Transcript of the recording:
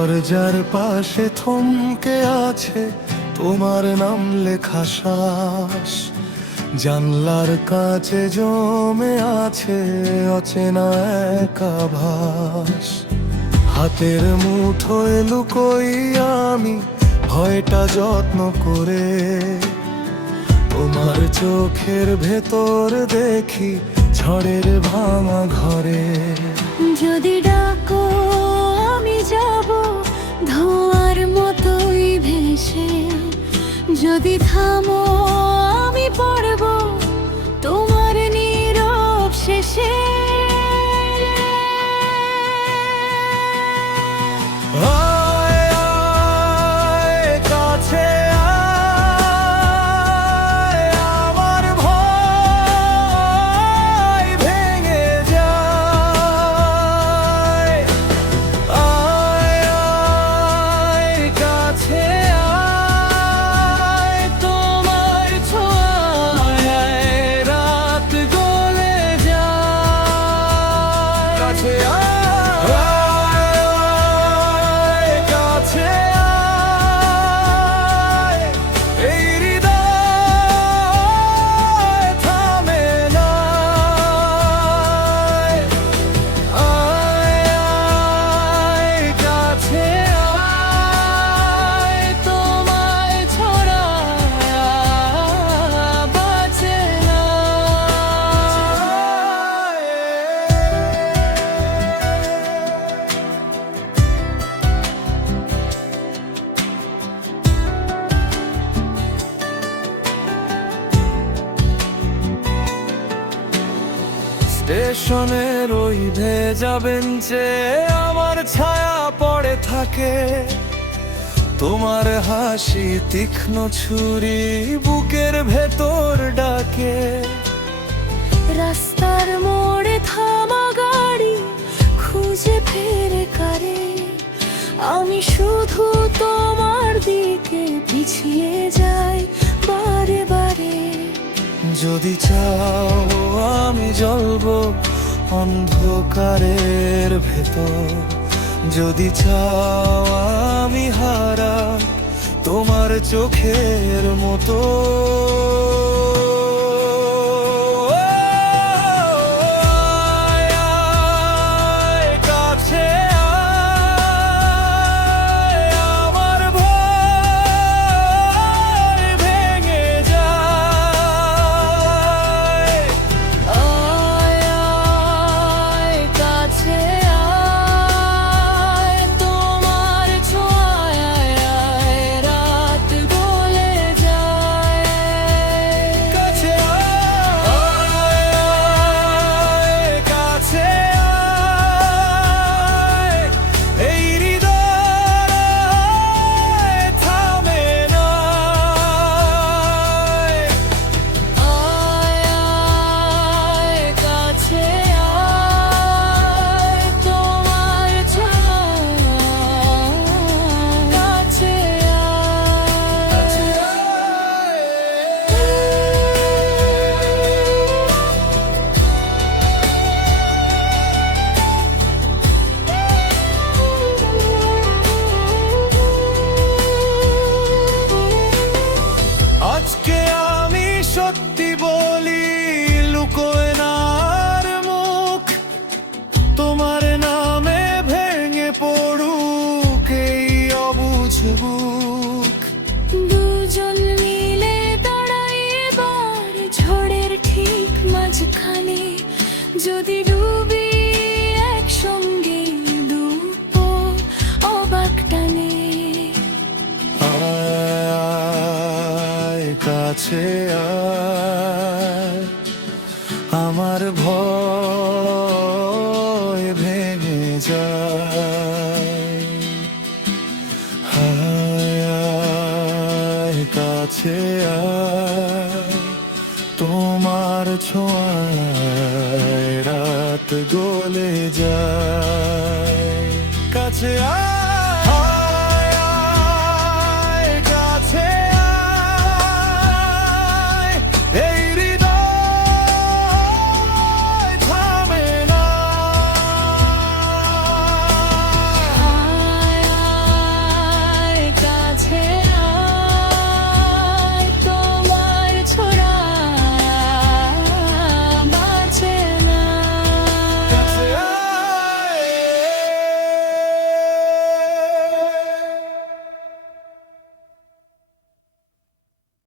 দরজার পাশে থমকে আছে তোমার নাম লেখা শ্বাস, জানলার কাছে জমে আছে অচেনা এক আভাস। হাতের মুঠোয় লুকোই আমি ভয়টা যত্ন করে, তোমার চোখের ভেতর দেখি ঝড়ের ভাঙা ঘরে। যদি ডাকো আমি যাব ধোঁয়ার মতোই ভেসে, যদি থামো আমি পড়ব তোমার নীরব শেষে। স্টেশনের ওই ভেজা বেঞ্চে আমার ছায়া পড়ে থাকে, তোমার হাসি তীক্ষ্ণ ছুরি বুকের ভেতর ডাকে। রাস্তার মোড়ে থামা গাড়ি খুঁজে ফেরে কারে, আমি শুধু তোমার দিকে পিছিয়ে যাই বারে বারে। যদি চাও আমি জ্বলবো অন্ধকারের ভেতর, যদি চাও আমি হারা তোমার চোখের মতো। আজকে আমি সত্যি বলি লুকোয় না আর মুখ, তোমার নামে ভেঙে পড়ুক এই অবুঝ বুক। দুজন মিলে দাঁড়াই এবার ঝড়ের ঠিক মাঝখানে, যদি ডুবি একসঙ্গে ডুববো অবাক টানে। কাছে আয়, আমার ভয় ভেঙে যায়। হায় আয় কাছে আয়, তোমার ছোঁয়ায় রাত গলে যায়। কাছে আয়।